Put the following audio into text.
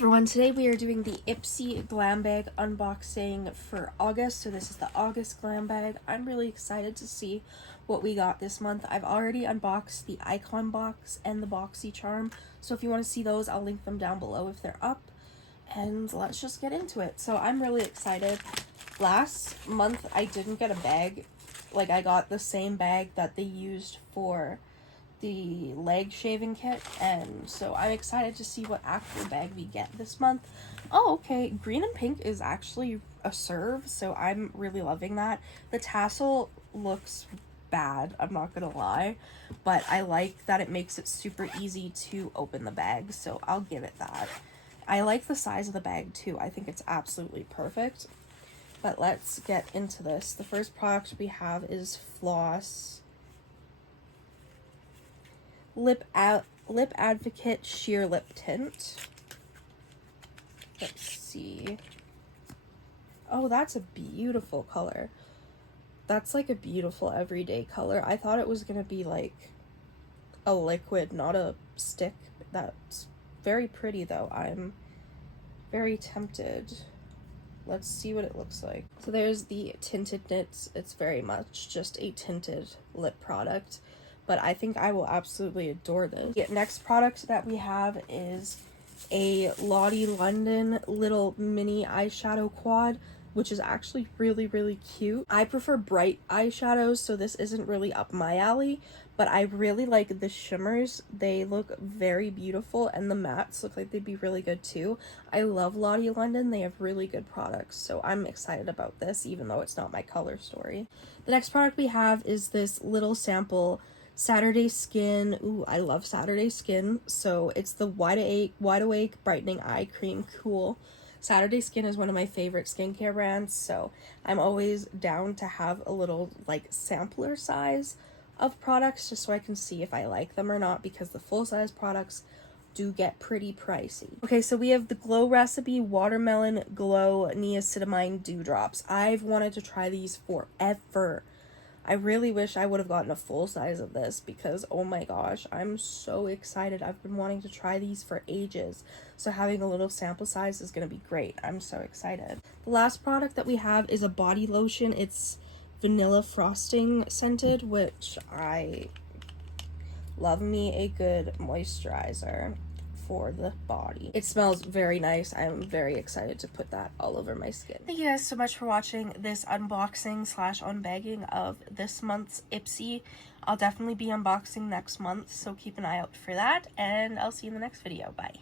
everyone, today we are doing the Ipsy Glambag unboxing for August. So this is the August Glambag. I'm really excited to see what we got this month. I've already unboxed the icon box and the boxy charm. So if you want to see those, I'll link them down below if they're up. And let's just get into it. So I'm really excited. Last month I didn't get a bag. Like, I got the same bag that they used for the leg shaving kit, and so I'm excited to see what actual bag we get this month. Oh, okay, green and pink is actually a serve, so I'm really loving that. The tassel looks bad, I'm not gonna lie, but I like that it makes it super easy to open the bag, so I'll give it that. I like the size of the bag too. I think it's absolutely perfect. But let's get into this. The first product we have is Floss Lip Advocate Sheer Lip Tint. Let's see. Oh, that's a beautiful color. That's like a beautiful everyday color. I thought it was gonna be like a liquid, not a stick. That's very pretty though. I'm very tempted. Let's see what it looks like. So there's the tinted knits. It's very much just a tinted lip product, but I think I will absolutely adore this. The next product that we have is a Lottie London little mini eyeshadow quad, which is actually really cute. I prefer bright eyeshadows, so this isn't really up my alley, but I really like the shimmers. They look very beautiful, and the mattes look like they'd be really good too. I love Lottie London. They have really good products, so I'm excited about this, even though it's not my color story. The next product we have is this little sample Saturday Skin. Ooh, I love Saturday Skin. So it's the Wide Awake Brightening Eye Cream Cool. Saturday Skin is one of my favorite skincare brands, so I'm always down to have a little like sampler size of products just so I can see if I like them or not, because the full size products do get pretty pricey. Okay, so we have the Glow Recipe Watermelon Glow Niacinamide Dewdrops. I've wanted to try these forever. I really wish I would have gotten a full size of this, because oh my gosh, I'm so excited. I've been wanting to try these for ages, so having a little sample size is going to be great. I'm so excited. The last product that we have is a body lotion. It's vanilla frosting scented, which I love me a good moisturizer for the body. It smells very nice. I'm very excited to put that all over my skin. Thank you guys so much for watching this unboxing slash unbagging of this month's Ipsy. I'll definitely be unboxing next month, so keep an eye out for that, and I'll see you in the next video. Bye.